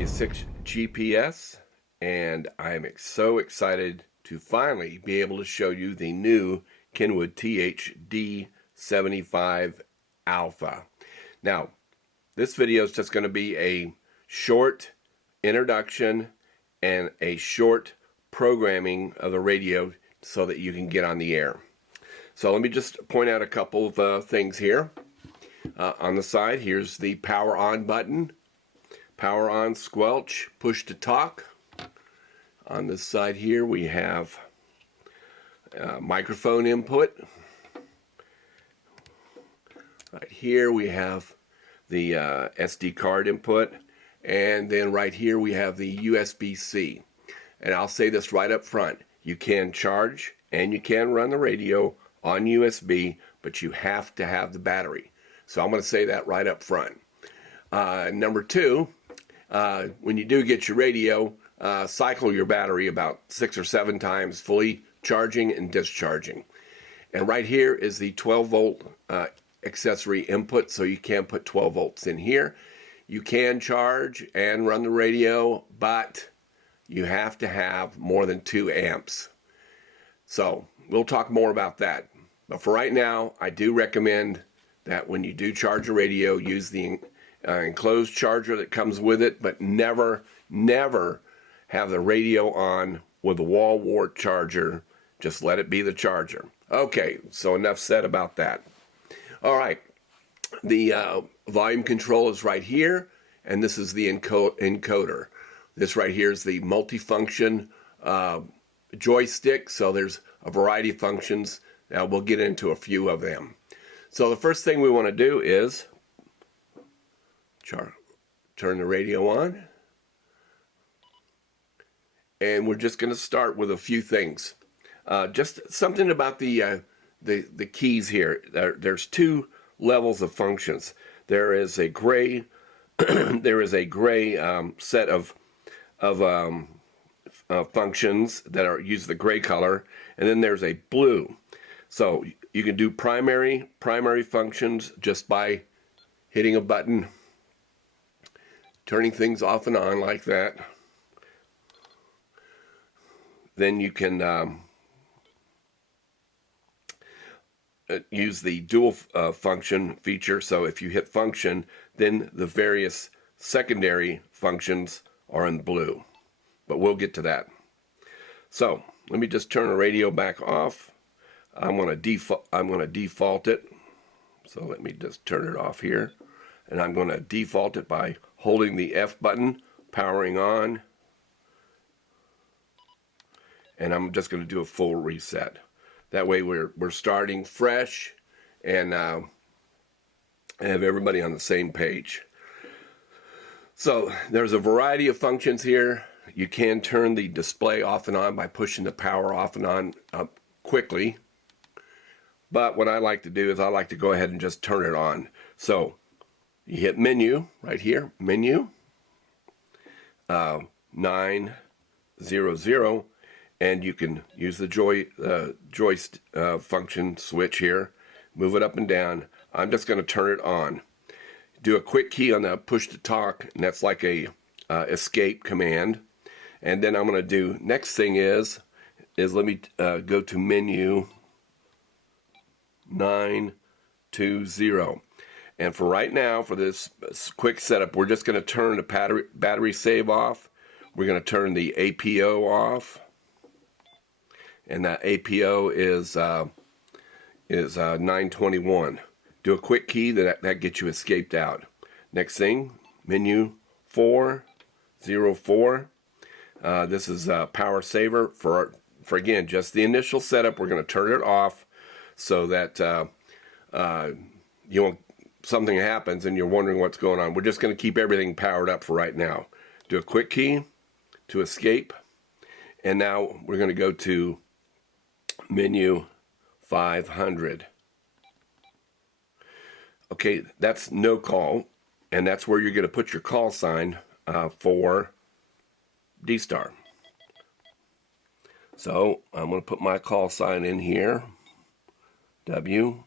W6 GPS, and I'm so excited to finally be able to show you the new Kenwood TH-D75 Alpha. Now, this video is just going to be a short introduction and a short programming of the radio so that you can get on the air. So let me just point out a couple of things here. On the side, here's the power on button. Power on, squelch, push to talk. On this side here we have microphone input. Right here we have the SD card input, and then right here we have the USB-C. And I'll say this right up front, you can charge and you can run the radio on USB, but you have to have the battery. So I'm going to say that right up front. Number two, when you do get your radio, cycle your battery about 6 or 7 times, fully charging and discharging. And right here is the 12 volt accessory input, so you can put 12 volts in here. You can charge and run the radio, but you have to have more than 2 amps. So we'll talk more about that. But for right now, I do recommend that when you do charge a radio, use the enclosed charger that comes with it, but never have the radio on with a wall wart charger. Just let it be the charger. Okay, so enough said about that. All right, the volume control is right here, and this is the encoder. This right here is the multifunction joystick, so there's a variety of functions. Now we'll get into a few of them. So the first thing we want to do is turn the radio on, and we're just going to start with a few things. Just something about the keys here. There's 2 levels of functions. There is a gray set of functions that use the gray color, and then there's a blue. So you can do primary functions just by hitting a button, turning things off and on like that. Then you can use the dual function feature. So if you hit function, then the various secondary functions are in blue. But we'll get to that. So let me just turn the radio back off. I'm going to default it. So let me just turn it off here, and I'm going to default it by holding the F button, powering on, and I'm just going to do a full reset. That way we're starting fresh and have everybody on the same page. So there's a variety of functions here. You can turn the display off and on by pushing the power off and on quickly. But what I like to do is I like to go ahead and just turn it on. So you hit menu right here, menu 900, and you can use the joystick function switch here, move it up and down. I'm just going to turn it on. Do a quick key on the push to talk, and that's like a escape command. And then I'm going to do, next thing is let me go to menu 920. And for right now, for this quick setup, we're just going to turn the battery save off. We're going to turn the APO off, and that APO is 921. Do a quick key that gets you escaped out. Next thing, menu 404. This is power saver for again just the initial setup. We're going to turn it off so that you won't. Something happens and you're wondering what's going on. We're just going to keep everything powered up for right now. Do a quick key to escape, and now we're going to go to menu 500. Okay, that's no call, and that's where you're going to put your call sign for D-Star. So I'm going to put my call sign in here, W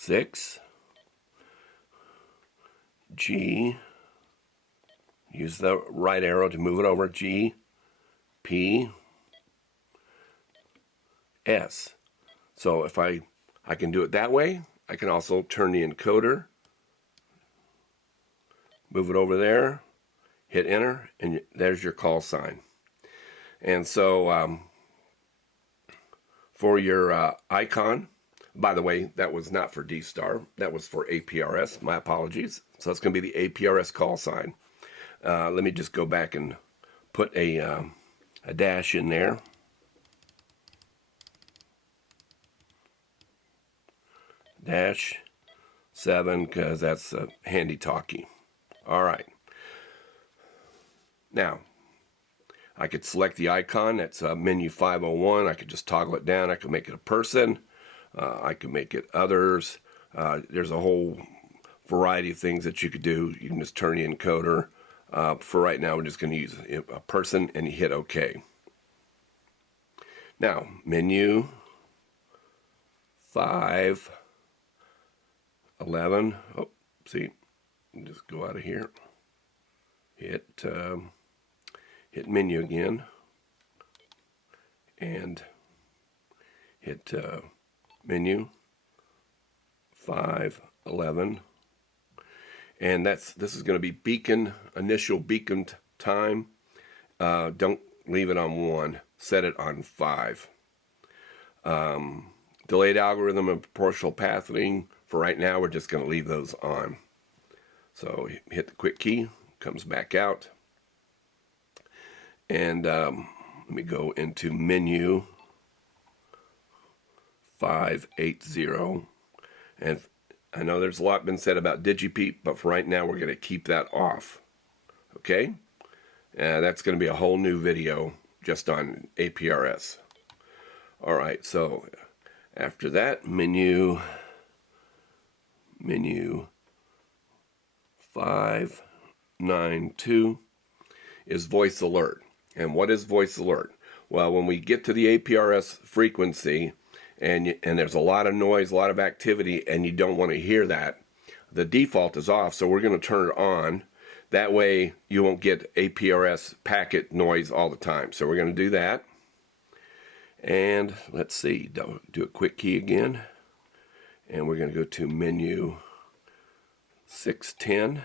6 G, use the right arrow to move it over, G, P, S. So if I can do it that way. I can also turn the encoder, move it over there, hit enter, and there's your call sign. And so for your icon, by the way, that was not for D-Star, that was for APRS, my apologies. So it's going to be the APRS call sign. Let me just go back and put a dash in there. Dash 7, because that's handy talkie. All right. Now, I could select the icon. That's menu 501. I could just toggle it down. I could make it a person. I could make it others. There's a whole variety of things that you could do. You can just turn the encoder. For right now, we're just going to use a person, and you hit OK. Now, menu 511. Oh, see, just go out of here. Hit menu again, and hit menu 511, and this is going to be initial beacon time. Don't leave it on 1. Set it on 5. Delayed algorithm and proportional pathing. For right now, we're just going to leave those on. So hit the quick key, comes back out. And let me go into menu 580. And I know there's a lot been said about DigiPeep, but for right now, we're going to keep that off. Okay? That's going to be a whole new video just on APRS. All right, so after that, menu 592 is voice alert. And what is voice alert? Well, when we get to the APRS frequency and there's a lot of noise, a lot of activity, and you don't want to hear that, the default is off, so we're going to turn it on. That way you won't get APRS packet noise all the time. So we're going to do that. And let's see, do a quick key again. And we're going to go to menu 610.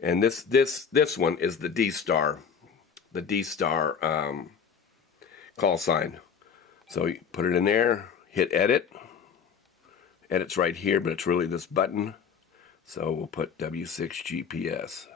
And this one is the D-Star call sign. So you put it in there, hit edit. Edit's right here, but it's really this button. So we'll put W6 GPS.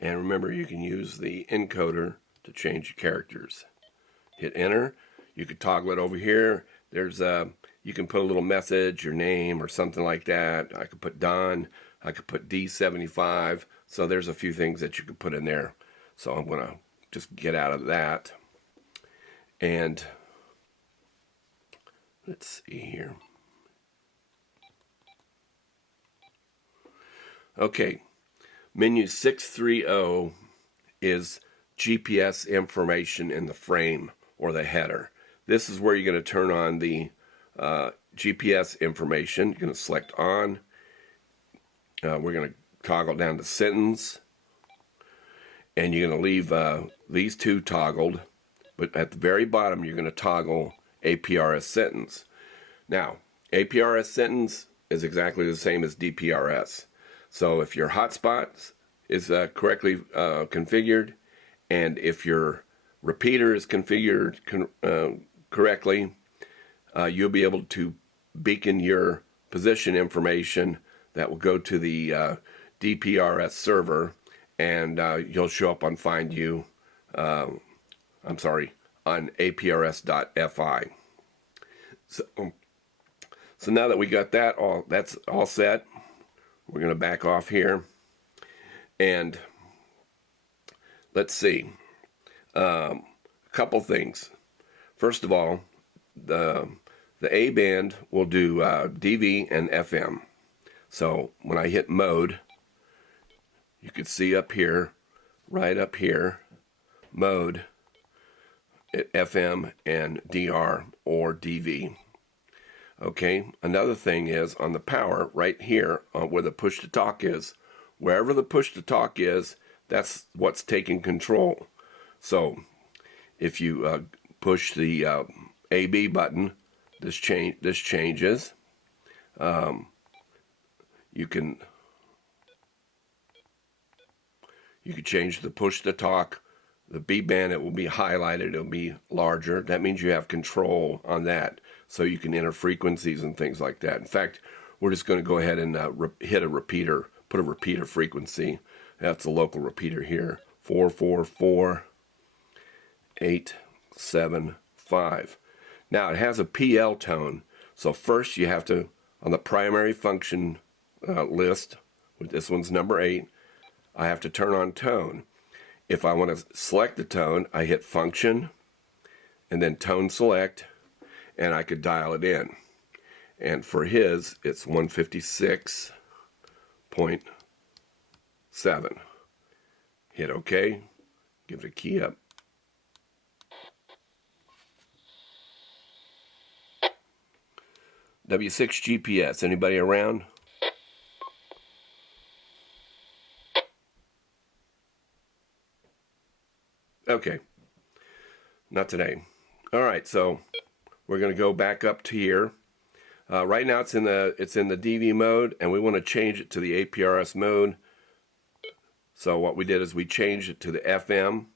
And remember, you can use the encoder to change your characters. Hit enter. You could toggle it over here. There's you can put a little message, your name, or something like that. I could put Don. I could put D75. So there's a few things that you could put in there. So I'm going to just get out of that. And let's see here. Okay. Menu 630 is GPS information in the frame or the header. This is where you're going to turn on the GPS information. You're going to select on. We're going to toggle down to sentence. And you're going to leave these two toggled. But at the very bottom, you're going to toggle APRS sentence. Now, APRS sentence is exactly the same as DPRS. So if your hotspot is correctly configured, and if your repeater is configured correctly, you'll be able to beacon your position information that will go to the DPRS server, and you'll show up on Find You, on APRS.fi. So now that we got that's all set, we're going to back off here, and let's see. A couple things. First of all, the The A band will do DV and FM. So when I hit mode, you can see up here, right up here, mode, FM and DR or DV. Okay, another thing is on the power right here where the push to talk is, wherever the push to talk is, that's what's taking control. So if you push the AB button, this changes. You can change the push to talk. The B band, it will be highlighted, it'll be larger. That means you have control on that, so you can enter frequencies and things like that. In fact, we're just going to go ahead and hit a repeater, put a repeater frequency. That's a local repeater here, 444875. Now it has a PL tone, so first you have to, on the primary function list, this one's number 8, I have to turn on tone. If I want to select the tone, I hit function and then tone select, and I could dial it in. And for his, it's 156.7. Hit OK, give it a key up. W6 GPS, anybody around? Okay, not today. All right, so we're going to go back up to here. Right now it's in the DV mode, and we want to change it to the APRS mode. So what we did is we changed it to the FM.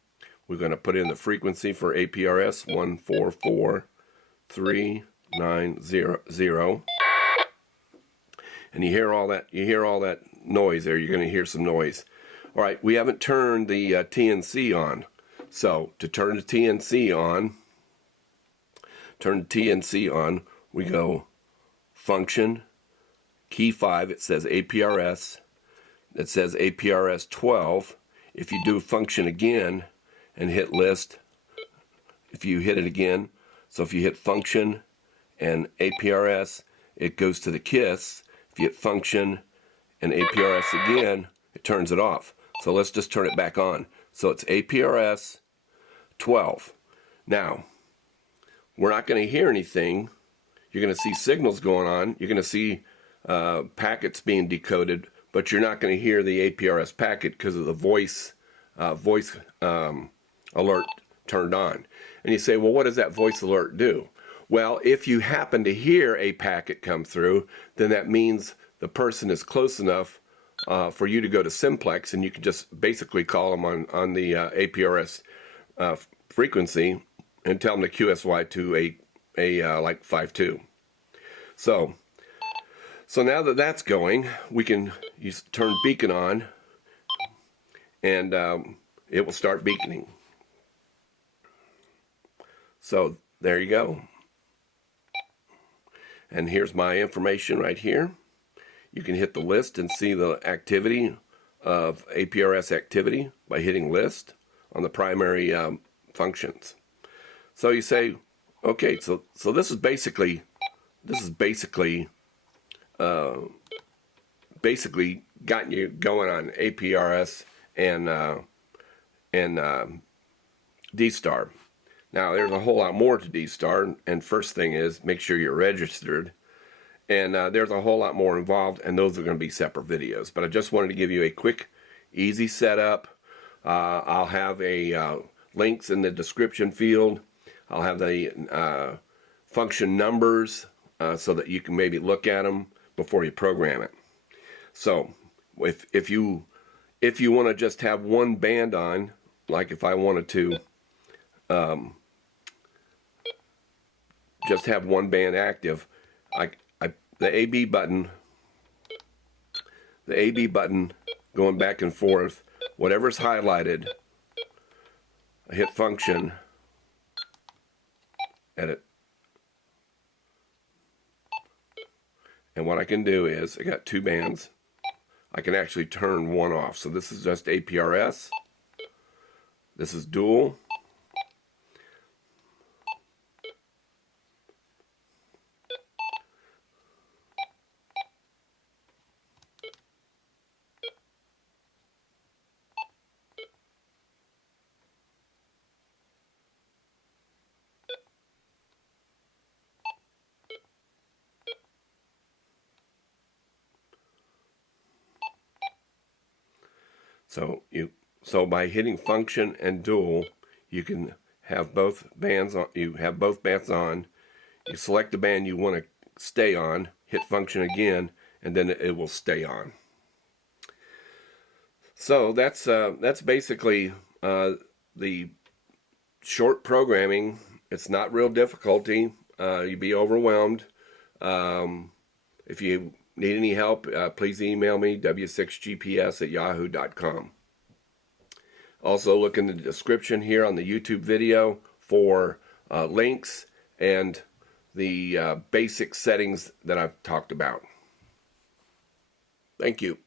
We're going to put in the frequency for APRS 144390. And you hear all that noise there. You're going to hear some noise. All right, we haven't turned the TNC on. So to turn the TNC on, we go function, key 5, it says APRS. It says APRS 12. If you do function again and hit list, if you hit it again, so if you hit function and APRS, it goes to the KISS. If you hit function and APRS again, it turns it off. So let's just turn it back on. So it's APRS 12. Now, we're not going to hear anything. You're going to see signals going on. You're going to see packets being decoded, but you're not going to hear the APRS packet because of the voice alert turned on. And you say, well, what does that voice alert do? Well, if you happen to hear a packet come through, then that means the person is close enough for you to go to simplex, and you can just basically call them on the APRS frequency and tell them to QSY to a like 5.2. So now that that's going, we can turn beacon on, and it will start beaconing. So there you go. And here's my information right here. You can hit the list and see the activity of APRS activity by hitting list on the primary functions. So you say, okay, so this is basically gotten you going on APRS and D-Star. Now there's a whole lot more to D-Star, and first thing is make sure you're registered. And there's a whole lot more involved, and those are going to be separate videos. But I just wanted to give you a quick, easy setup. I'll have links in the description field. I'll have the function numbers so that you can maybe look at them before you program it. So if you want to just have one band on, like if I wanted to just have one band active, the AB button going back and forth, whatever's highlighted, I hit function, edit, and what I can do is, I got two bands, I can actually turn one off. So this is just APRS, this is dual, So by hitting function and dual, you can have both bands on. You have both bands on. You select the band you want to stay on, hit function again, and then it will stay on. So that's basically the short programming. It's not real difficulty. You'd be overwhelmed. If you need any help, please email me, w6gps@yahoo.com. Also, look in the description here on the YouTube video for links and the basic settings that I've talked about. Thank you.